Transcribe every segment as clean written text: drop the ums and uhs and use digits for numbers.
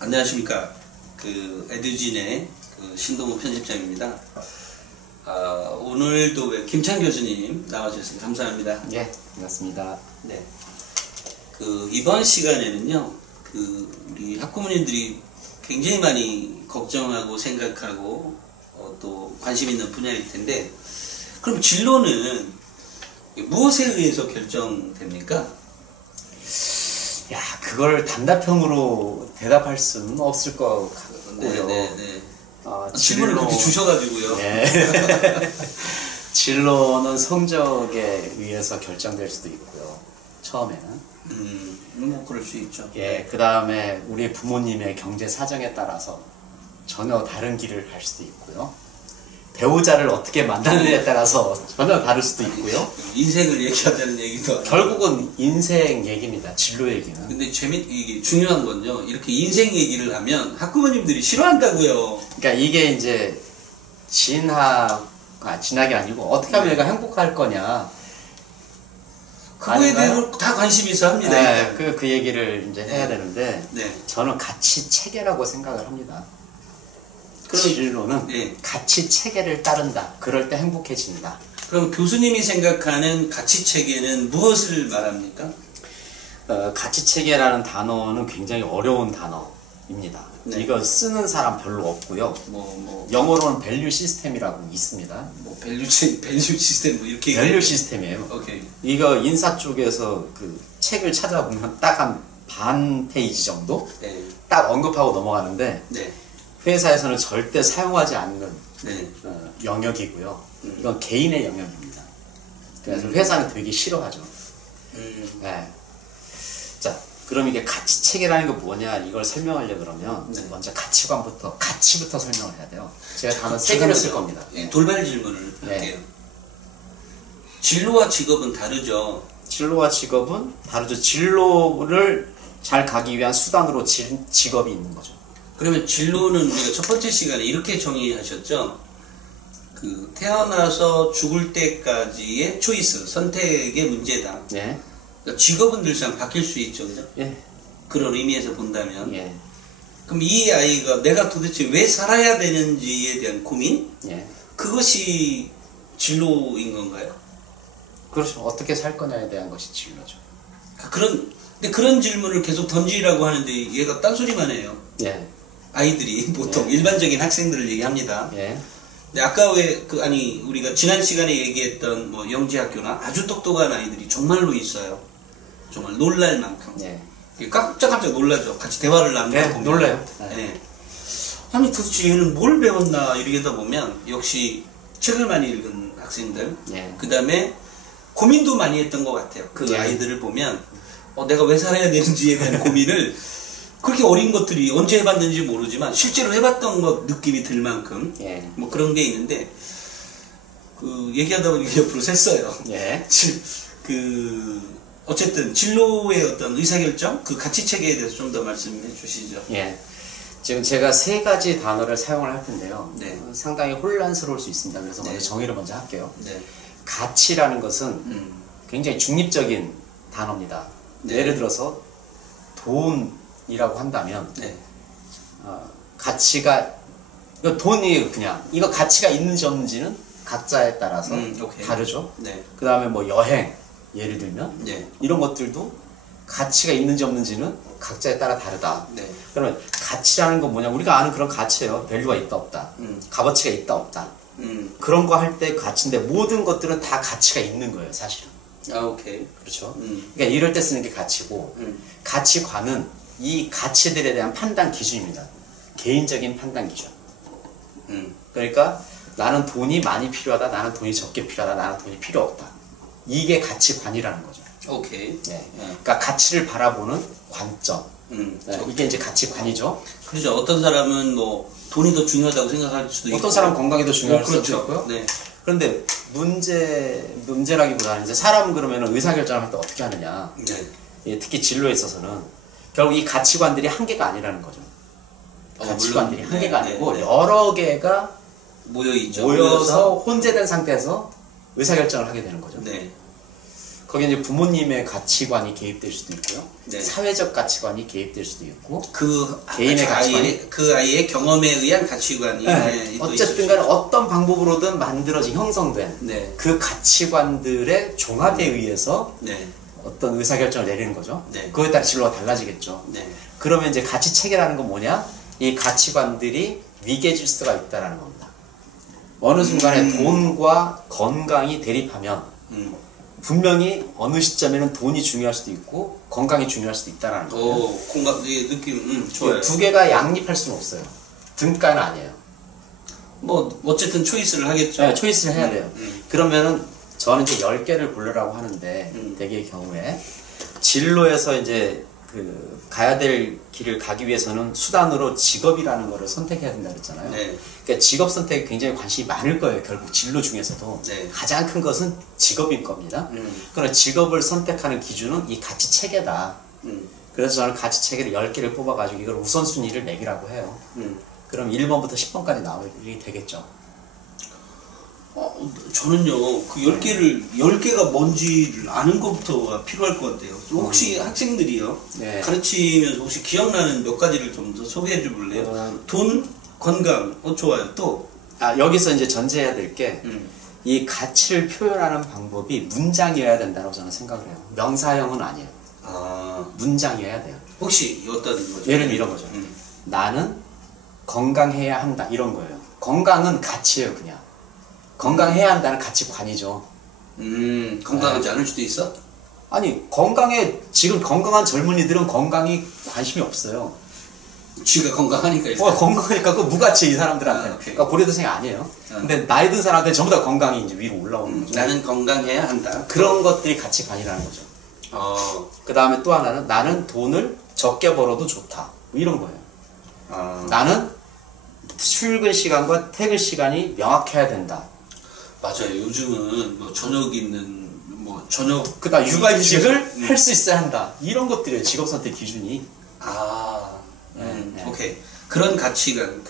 안녕하십니까. 에듀진의 신동우 편집장입니다. 오늘도 김찬 교수님 나와주셔서 감사합니다. 예, 반갑습니다. 네. 이번 시간에는요, 우리 학부모님들이 굉장히 많이 걱정하고 생각하고, 또 관심 있는 분야일 텐데, 그럼 진로는 무엇에 의해서 결정됩니까? 야, 그걸 단답형으로 대답할 수는 없을 것 같고요. 네. 질문을 그렇게 주셔가지고요. 네. 진로는 성적에 의해서 결정될 수도 있고요. 처음에는. 뭐 그럴 수 있죠. 예, 그 다음에 우리 부모님의 경제 사정에 따라서 전혀 다른 길을 갈 수도 있고요. 배우자를 어떻게 만나느냐에 따라서 전혀 다를 수도 있고요. 인생을 얘기하자는 얘기도 결국은 인생 얘기입니다. 진로 얘기는. 근데 이게 중요한 건요. 이렇게 인생 얘기를 하면 학부모님들이 싫어한다고요. 그러니까 이게 이제 진학이 아니고 어떻게 하면 얘가 행복할 거냐. 그거에 대해서 다 관심이 있어 합니다. 네, 그 얘기를 이제 해야 되는데, 네. 저는 가치 체계라고 생각을 합니다. 진로는 가치 체계를 따른다. 그럴 때 행복해진다. 그럼 교수님이 생각하는 가치 체계는 무엇을 말합니까? 가치 체계라는 단어는 굉장히 어려운 단어입니다. 네. 이거 쓰는 사람 별로 없고요. 영어로는 밸류 시스템이라고 있습니다. 밸류 시스템 이렇게 밸류 시스템이에요. 오케이. 이거 인사 쪽에서 그 책을 찾아보면 딱 한 반 페이지 정도 딱 언급하고 넘어가는데 회사에서는 절대 사용하지 않는 영역이고요. 이건 개인의 영역입니다. 그래서 회사는 되게 싫어하죠. 네. 자, 그럼 이게 가치 체계라는 게 뭐냐 이걸 설명하려고 그러면 먼저 가치부터 설명을 해야 돼요. 제가 단어 3개를 쓸 겁니다. 돌발 질문을 할게요. 진로와 직업은 다르죠? 진로와 직업은 다르죠. 진로를 잘 가기 위한 수단으로 직업이 있는 거죠. 그러면 진로는 우리가 첫 번째 시간에 이렇게 정의하셨죠? 태어나서 죽을 때까지의 초이스, 선택의 문제다. 예. 그러니까 직업은 늘상 바뀔 수 있죠, 그죠? 예. 그런 의미에서 본다면. 그럼 이 아이가 내가 도대체 왜 살아야 되는지에 대한 고민? 그것이 진로인 건가요? 그렇죠. 어떻게 살 거냐에 대한 것이 진로죠. 근데 그런 질문을 계속 던지라고 하는데 얘가 딴소리만 해요. 아이들이 보통 일반적인 학생들을 얘기합니다. 근데 아까 우리가 지난 시간에 얘기했던 영재학교나 아주 똑똑한 아이들이 정말로 있어요. 정말 놀랄 만큼. 깜짝깜짝 놀라죠. 같이 대화를 나누다 보면. 놀라요. 아니 도대체 얘는 뭘 배웠나 이러다 보면 역시 책을 많이 읽은 학생들. 그 다음에 고민도 많이 했던 것 같아요. 아이들을 보면 내가 왜 살아야 되는지에 대한 고민을 그렇게 어린 것들이 언제 해봤는지 모르지만 실제로 해봤던 것 느낌이 들 만큼 그런 게 있는데 얘기하다 보니 옆으로 샜어요. 어쨌든 진로의 어떤 의사결정 그 가치 체계에 대해서 좀 더 말씀해 주시죠. 지금 제가 3가지 단어를 사용을 할 텐데요. 상당히 혼란스러울 수 있습니다. 그래서 먼저 정의를 먼저 할게요. 가치라는 것은 굉장히 중립적인 단어입니다. 예를 들어서 돈이라고 한다면 가치가 돈이 이거 가치가 있는지 없는지는 각자에 따라서 다르죠. 그 다음에 여행 예를 들면 이런 것들도 가치가 있는지 없는지는 각자에 따라 다르다. 그러면 가치라는 건 뭐냐, 우리가 아는 그런 가치예요. 밸류가 있다 없다, 값어치가 있다 없다, 그런 거 할 때 가치인데 모든 것들은 다 가치가 있는 거예요, 사실은. 오케이. 그렇죠. 그러니까 이럴 때 쓰는 게 가치고, 가치관은 이 가치들에 대한 판단 기준입니다. 개인적인 판단 기준. 그러니까 나는 돈이 많이 필요하다, 나는 돈이 적게 필요하다, 나는 돈이 필요 없다. 이게 가치관이라는 거죠. 오케이. 그러니까 가치를 바라보는 관점. 이게 이제 가치관이죠. 그렇죠. 어떤 사람은 돈이 더 중요하다고 생각할 수도 있고, 어떤 사람은 건강이 더 중요할 수도 있고요. 그런데 문제라기보다는 이제 사람 그러면 의사결정을 할 때 어떻게 하느냐. 특히 진로에 있어서는 결국 이 가치관들이 한계가 아니라는 거죠. 가치관들이 한계가 아니고 여러 개가 모여서 혼재된 상태에서 의사결정을 하게 되는 거죠. 거기 이제 부모님의 가치관이 개입될 수도 있고요. 네. 사회적 가치관이 개입될 수도 있고, 그 개인의 가치관, 그 아이의 경험에 의한 가치관이 네. 어쨌든 간에 어떤 방법으로든 만들어진 형성된 네. 그 가치관들의 종합에 의해서 네. 어떤 의사결정을 내리는 거죠. 네. 그거에 따라 진로가 달라지겠죠. 네. 그러면 이제 가치 체계라는 건 뭐냐? 이 가치관들이 위계 질서가 있다라는 겁니다. 어느 순간에 돈과 건강이 대립하면 분명히 어느 시점에는 돈이 중요할 수도 있고 건강이 중요할 수도 있다라는 거예요. 공감의 느낌 좋아요. 두 개가 양립할 수는 없어요. 등가는 아니에요. 뭐 어쨌든 초이스를 하겠죠. 네, 초이스를 해야 돼요. 그러면은 저는 이제 10개를 고르라고 하는데 대개의 경우에 진로에서 이제 그 가야 될 길을 가기 위해서는 수단으로 직업이라는 거를 선택해야 된다 그랬잖아요. 네. 그러니까 직업 선택에 굉장히 관심이 많을 거예요. 결국 진로 중에서도 네. 가장 큰 것은 직업일 겁니다. 그러나 직업을 선택하는 기준은 이 가치 체계다. 그래서 저는 가치 체계를 10개를 뽑아가지고 이걸 우선순위를 매기라고 해요. 그럼 1번부터 10번까지 나오게 되겠죠. 저는요, 그 10개가 뭔지를 아는 것부터가 필요할 것 같아요. 혹시 학생들이요, 네. 가르치면서 혹시 기억나는 몇 가지를 좀 더 소개해 줘 볼래요? 돈, 건강, 좋아요. 또? 여기서 이제 전제해야 될 게, 이 가치를 표현하는 방법이 문장이어야 된다고 저는 생각을 해요. 명사형은 아니에요. 문장이어야 돼요. 혹시 어떤 거죠? 예를 들면 이런 거죠. 나는 건강해야 한다. 이런 거예요. 건강은 가치예요, 그냥. 건강해야 한다는 가치관이죠. 건강하지 않을 수도 있어? 아니, 지금 건강한 젊은이들은 건강이 관심이 없어요. 쥐가 건강하니까 일단. 건강하니까 그 무가치 이 사람들한테. 그러니까 고려대생이 아니에요. 근데 나이 든 사람한테 전부 다 건강이 이제 위로 올라오는 거죠. 나는 건강해야 한다. 그런 것들이 가치관이라는 거죠. 그 다음에 또 하나는 나는 돈을 적게 벌어도 좋다. 뭐 이런 거예요. 나는 출근 시간과 퇴근 시간이 명확해야 된다. 맞아요. 요즘은 뭐 저녁 있는 저녁 그다음 육아휴직을 할 수 있어야 한다. 이런 것들이에요. 직업 선택 기준이. 오케이. 그런 가치관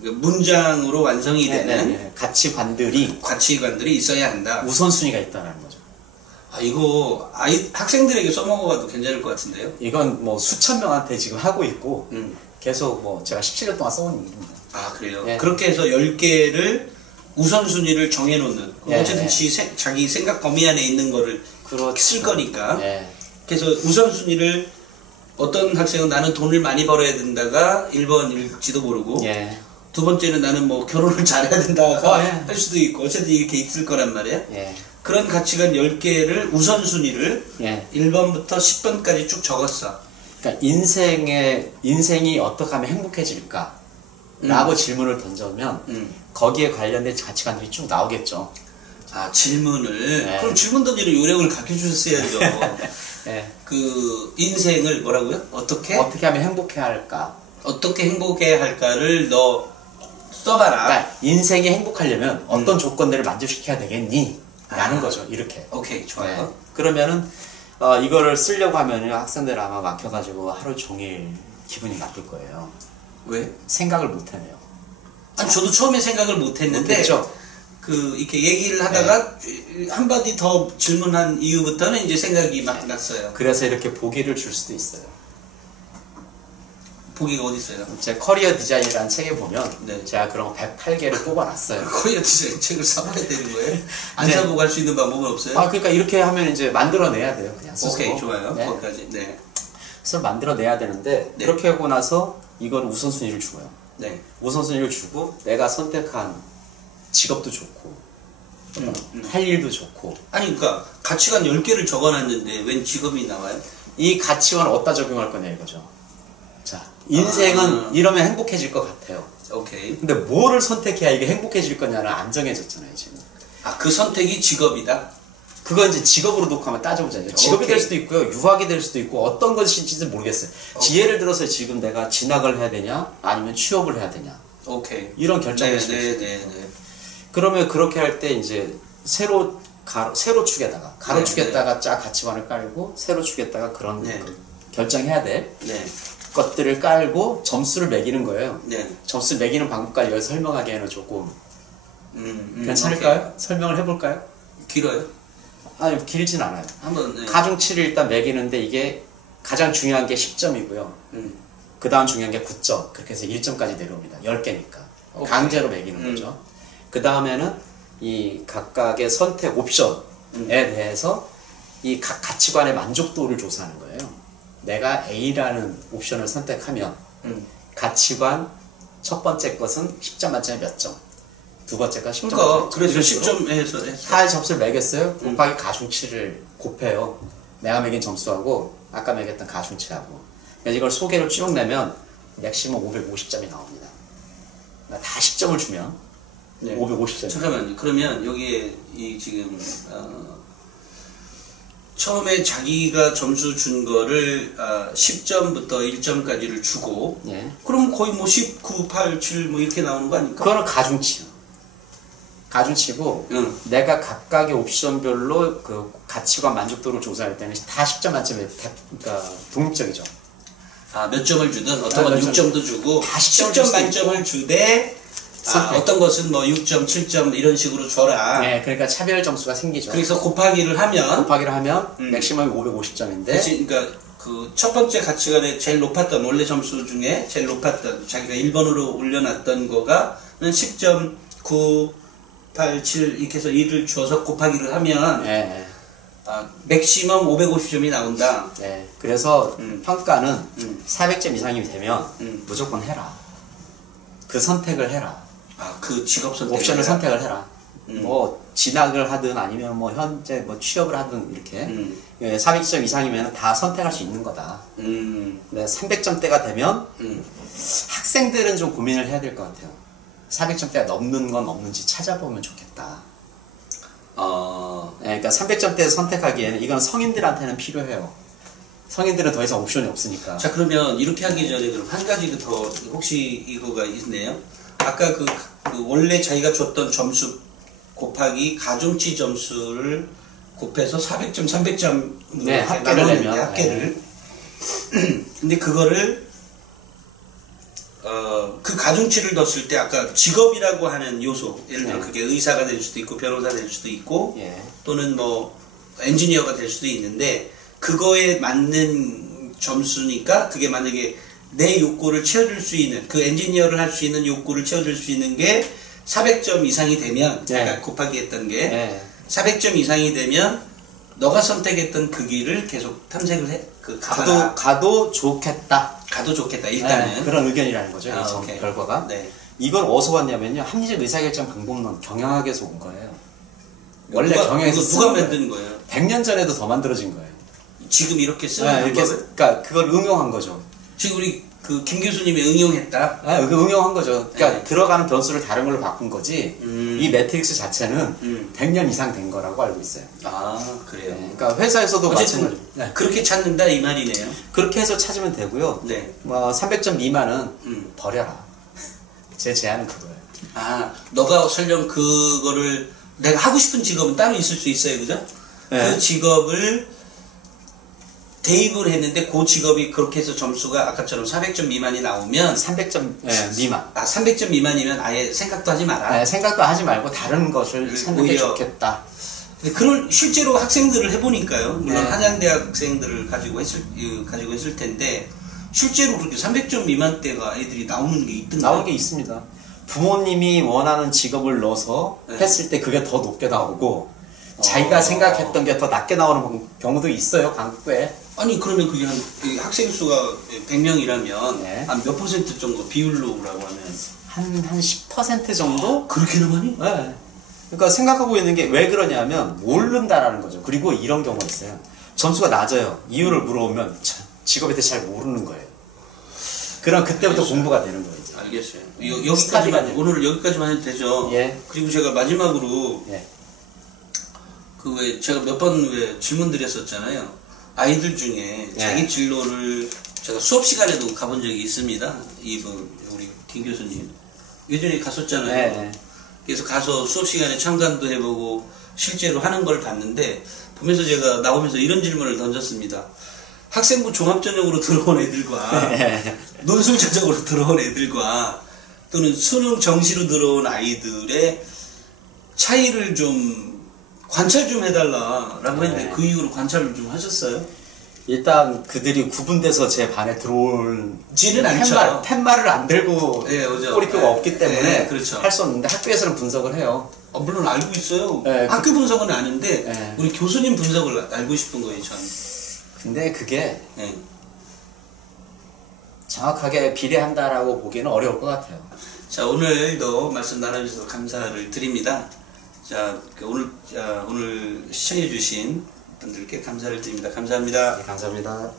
문장으로 완성이 되는 가치관들이 있어야 한다. 우선순위가 있다는 거죠. 이거 학생들에게 써먹어봐도 괜찮을 것 같은데요? 이건 뭐 수천 명한테 지금 하고 있고 계속 뭐 제가 17년 동안 써온 일입니다. 그래요? 네. 그렇게 해서 10개를 우선순위를 정해놓는 어쨌든 자기 생각 범위 안에 있는 거를 쓸 거니까 그래서 우선순위를 어떤 학생은 나는 돈을 많이 벌어야 된다가 1번일지도 모르고 두 번째는 나는 뭐 결혼을 잘해야 된다가 할 수도 있고 어쨌든 이렇게 있을 거란 말이에요. 그런 가치관 10개를 우선순위를 1번부터 10번까지 쭉 적었어. 그러니까 인생이 어떻게 하면 행복해질까? 라고 질문을 던져면 거기에 관련된 가치관들이 쭉 나오겠죠. 질문을 그럼 질문 던지는 요령을 가르쳐 주셨어야죠. 그 인생을 뭐라고요? 어떻게 하면 행복해 할까? 어떻게 행복해 할까를 너 써봐라. 그러니까 인생이 행복하려면 어떤 조건들을 만족시켜야 되겠니? 라는 거죠. 이렇게. 오케이, 좋아요. 그러면은 이거를 쓰려고 하면 학생들 아마 막혀가지고 하루 종일 기분이 나쁠 거예요. 왜? 생각을 못 하네요. 저도 처음에 생각을 못 했는데 이렇게 얘기를 하다가 한마디 더 질문한 이후부터는 이제 생각이 막 났어요. 그래서 이렇게 보기를 줄 수도 있어요. 보기가 어디 있어요? 제 커리어 디자인이라는 책에 보면 제가 그런 108개를 뽑아놨어요. 커리어 디자인 책을 사봐야 되는 거예요? 안 사보고 할 수 있는 방법은 없어요? 그러니까 이렇게 하면 이제 만들어내야 돼요. 그냥 스스로. 오케이, 좋아요. 거기까지. 그래서 만들어내야 되는데 그렇게 하고 나서 이걸 우선순위를 주고요. 우선순위를 주고 내가 선택한 직업도 좋고 할 일도 좋고 그러니까 가치관 10개를 적어놨는데 웬 직업이 나와요? 이 가치관을 어디다 적용할 거냐 이거죠. 자, 인생은 이러면 행복해질 것 같아요. 오케이. 근데 뭐를 선택해야 이게 행복해질 거냐는 안 정해졌잖아요 지금. 그 선택이 직업이다? 그건 이제 직업으로 놓고 한번 따져보자요. 직업이 될 수도 있고요. 유학이 될 수도 있고 어떤 것인지는 모르겠어요. 예를 들어서 지금 내가 진학을 해야 되냐 아니면 취업을 해야 되냐. 이런 결정을 수 있어요. 그러면 그렇게 할 때 이제 세로 축에다가 가로축에다가 쫙 가치관을 깔고 세로 축에다가 그런 결정해야 될 것들을 깔고 점수를 매기는 거예요. 점수를 매기는 방법까지 여기서 설명하기에는 조금 괜찮을까요? 설명을 해볼까요? 길어요? 아니 길진 않아요. 한번 네. 가중치를 일단 매기는데 이게 가장 중요한 게 10점이고요. 그 다음 중요한 게 9점. 그렇게 해서 1점까지 내려옵니다. 10개니까. 오케이. 강제로 매기는 거죠. 그 다음에는 이 각각의 선택 옵션에 대해서 이 각 가치관의 만족도를 조사하는 거예요. 내가 A라는 옵션을 선택하면 가치관 첫 번째 것은 10점 만점에 몇 점, 두 번째 건 10점. 그러니까 그래서 10점에서 하의 점수를 매겼어요. 곱하기 가중치를 곱해요. 내가 매긴 점수하고 아까 매겼던 가중치하고. 그러니까 이걸 소개를 쭉 내면 맥시멈 550점이 나옵니다. 그러니까 다 10점을 주면 네. 550점. 잠깐만요. 그러면 여기에 이 지금 처음에 자기가 점수 준 거를 10점부터 1점까지를 주고 예. 그럼 거의 뭐 19, 8, 7 뭐 이렇게 나오는 거 아닙니까? 그거는 가중치요. 가중치고 내가 각각의 옵션별로 그 가치관 만족도를 조사할 때는 다 10점 만점에 그러니까 독립적이죠. 몇 점을 주든 어떤 건 6점도 주고 다 10점 만점을 주되 어떤 것은 뭐 6점, 7점 이런 식으로 줘라. 네, 그러니까 차별 점수가 생기죠. 그래서 곱하기를 하면 맥시멈이 550점인데. 그러니까 그 첫 번째 가치관에 제일 높았던 원래 점수 중에 제일 높았던 자기가 1번으로 올려놨던 거가 10점, 9, 8, 7 이렇게 해서 1을 줘서 곱하기를 하면 네. 맥시멈 550점이 나온다. 네, 그래서 평가는 400점 이상이 되면 무조건 해라. 그 선택을 해라. 그 직업 선택 옵션을 선택을 해라. 뭐 진학을 하든 아니면 뭐 현재 뭐 취업을 하든 이렇게 400점 이상이면 다 선택할 수 있는 거다. 근데 300점대가 되면 학생들은 좀 고민을 해야 될 것 같아요. 400점대가 넘는 건 없는지 찾아보면 좋겠다. 네, 그러니까 300점대 선택하기에는 이건 성인들한테는 필요해요. 성인들은 더 이상 옵션이 없으니까. 자, 그러면 이렇게 하기 전에 그럼 한 가지 더 혹시 이거가 있네요. 아까 그 원래 자기가 줬던 점수 곱하기 가중치 점수를 곱해서 400점, 300점 네, 합계를 내면 합계를. 네. 근데 그거를 그 가중치를 넣었을 때 아까 직업이라고 하는 요소, 예를 들어 그게 의사가 될 수도 있고 변호사 될 수도 있고 또는 뭐 엔지니어가 될 수도 있는데 그거에 맞는 점수니까 그게 만약에 내 욕구를 채워줄 수 있는 그 엔지니어를 할 수 있는 욕구를 채워줄 수 있는 게 400점 이상이 되면 아까 곱하기 했던 게 400점 이상이 되면 너가 선택했던 그 길을 계속 탐색을 해. 가도 좋겠다. 가도 좋겠다. 일단은 그런 의견이라는 거죠. 이 결과가. 네. 이건 어디서 왔냐면요. 합리적 의사결정 방법론 경영학에서 온 거예요. 원래 경영에서 누가 만든 거예요? 100년 전에도 더 만들어진 거예요. 지금 이렇게 쓰는 이렇게 그러니까 그걸 응용한 거죠. 지금 우리 김 교수님이 응용했다. 응용한 거죠. 그러니까 들어가는 변수를 다른 걸로 바꾼 거지. 이 매트릭스 자체는 100년 이상 된 거라고 알고 있어요. 그래요. 그러니까 회사에서도 마찬가지로 그렇게 찾는다 이 말이네요. 그렇게 해서 찾으면 되고요. 네. 300점 미만은 버려라. 제 제안은 그거예요. 너가 설령 그거를 내가 하고 싶은 직업은 따로 있을 수 있어요, 그죠? 네. 그 직업을 대입을 했는데 그 직업이 그렇게 해서 점수가 아까처럼 400점 미만이 나오면 300점 미만. 300점 미만이면 아예 생각도 하지 마라. 생각도 하지 말고 다른 것을 찾는 게 좋겠다. 그런 실제로 학생들을 해보니까요. 물론 한양대학 학생들을 가지고 했을 텐데 실제로 그렇게 300점 미만대가 애들이 나오는 게 있던가요? 나오는 게 있습니다. 부모님이 원하는 직업을 넣어서 했을 때 그게 더 높게 나오고 자기가 생각했던 게 더 낮게 나오는 경우도 있어요. 강국에. 아니 그러면 그게 학생 수가 100명이라면 한 몇 퍼센트 정도 비율로라고 하면 한 10% 정도? 그렇게나 많이? 네. 그러니까 생각하고 있는 게 왜 그러냐면 모른다라는 거죠. 그리고 이런 경우가 있어요. 점수가 낮아요. 이유를 물어보면 직업에 대해 잘 모르는 거예요. 그럼 그때부터 알겠어요. 공부가 되는 거예요. 알겠어요. 여기까지만 오늘 여기까지만 해도 되죠. 그리고 제가 마지막으로 왜 제가 몇 번 질문 드렸었잖아요. 아이들 중에 자기 진로를 제가 수업 시간에도 가본 적이 있습니다. 우리 김 교수님 예전에 갔었잖아요. 그래서 가서 수업 시간에 참관도 해보고 실제로 하는 걸 봤는데 보면서 제가 나오면서 이런 질문을 던졌습니다. 학생부 종합전형으로 들어온 애들과 논술 전형으로 들어온 애들과 또는 수능 정시로 들어온 아이들의 차이를 좀 관찰 좀 해달라라고 했는데 그 이후로 관찰을 좀 하셨어요? 일단 그들이 구분돼서 제 반에 들어올지는 않죠. 팻말을 안 들고 꼬리표가 없기 때문에 그렇죠. 할 수 없는데 학교에서는 분석을 해요. 물론 알고 있어요. 학교 분석은 아는데 우리 교수님 분석을 알고 싶은 거예요, 전. 근데 그게 정확하게 비례한다라고 보기에는 어려울 것 같아요. 자, 오늘도 말씀 나눠주셔서 감사를 드립니다. 자, 오늘 시청해주신 분들께 감사를 드립니다. 감사합니다. 네, 감사합니다.